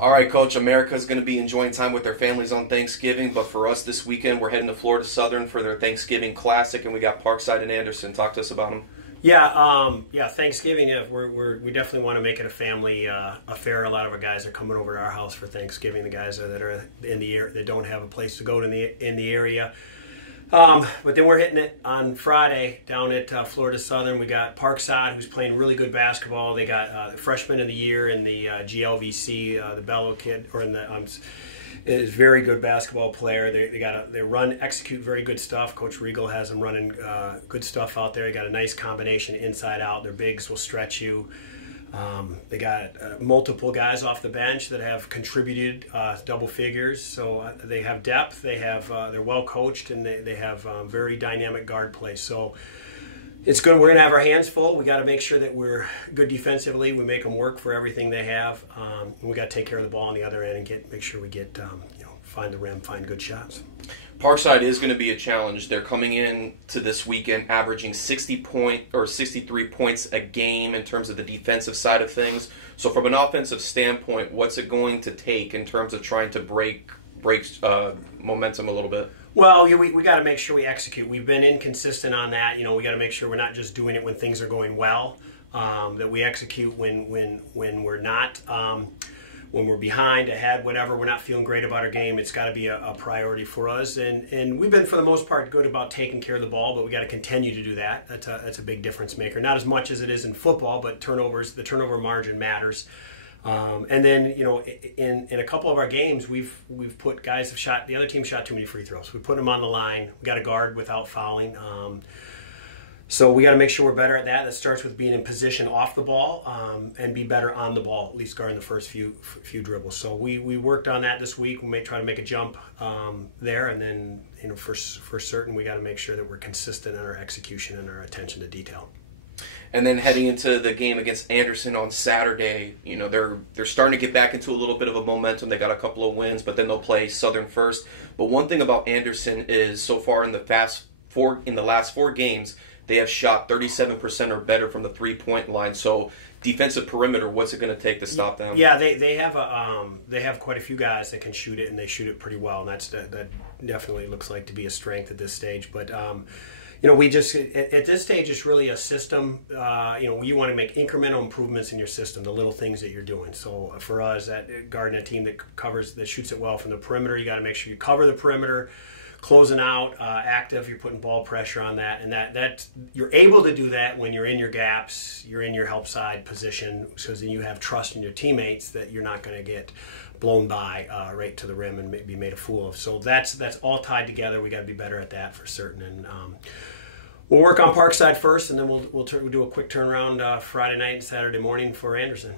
All right, Coach, America's going to be enjoying time with their families on Thanksgiving, but for us this weekend, we're heading to Florida Southern for their Thanksgiving Classic, and we got Parkside and Anderson. Talk to us about them. Yeah, Thanksgiving. Yeah, we definitely want to make it a family affair. A lot of our guys are coming over to our house for Thanksgiving. The guys that are in the area that don't have a place to go in the area. But then we're hitting it on Friday down at Florida Southern. We got Parkside, who's playing really good basketball. They got the freshman of the year in the GLVC, the Bellow kid, or in the is very good basketball player. They run, execute very good stuff. Coach Regal has them running good stuff out there. They got a nice combination inside out. Their bigs will stretch you. They got multiple guys off the bench that have contributed double figures, so they have depth. They're well coached, and they have very dynamic guard play. So it's good. We're going to have our hands full. We got to make sure that we're good defensively. We make them work for everything they have. And we got to take care of the ball on the other end and make sure we get find the rim, find good shots. Parkside is going to be a challenge. They're coming in to this weekend averaging 63 points a game in terms of the defensive side of things. So from an offensive standpoint, what's it going to take in terms of trying to break momentum a little bit? Well, we got to make sure we execute. We've been inconsistent on that. We got to make sure we're not just doing it when things are going well, that we execute when we're not. When we're behind, ahead, whatever, we're not feeling great about our game, it's got to be a priority for us. And we've been, for the most part, good about taking care of the ball, but we got to continue to do that. That's a big difference maker. Not as much as it is in football, but the turnover margin matters. And then, in a couple of our games, we've put guys the other team shot too many free throws. We put them on the line. We got to guard without fouling. So we got to make sure we're better at that. That starts with being in position off the ball and be better on the ball, at least guarding the first few dribbles. So we worked on that this week. We may try to make a jump there, and then for certain we got to make sure that we're consistent in our execution and our attention to detail. And then heading into the game against Anderson on Saturday, they're starting to get back into a little bit of a momentum. They got a couple of wins, but then they'll play Southern first. But one thing about Anderson is so far in the last four games, they have shot 37% or better from the three-point line. So defensive perimeter, what's it going to take to stop them? Yeah, they have quite a few guys that can shoot it, and they shoot it pretty well. And that definitely looks like to be a strength at this stage. But we just at this stage it's really a system. You want to make incremental improvements in your system, the little things that you're doing. So for us, guarding a team that shoots it well from the perimeter, you got to make sure you cover the perimeter. Closing out, active, you're putting ball pressure on that, and that you're able to do that when you're in your gaps, you're in your help side position, so then you have trust in your teammates that you're not going to get blown by right to the rim and be made a fool of. So that's all tied together. We got to be better at that for certain, and we'll work on Parkside first, and then we'll do a quick turnaround Friday night and Saturday morning for Anderson.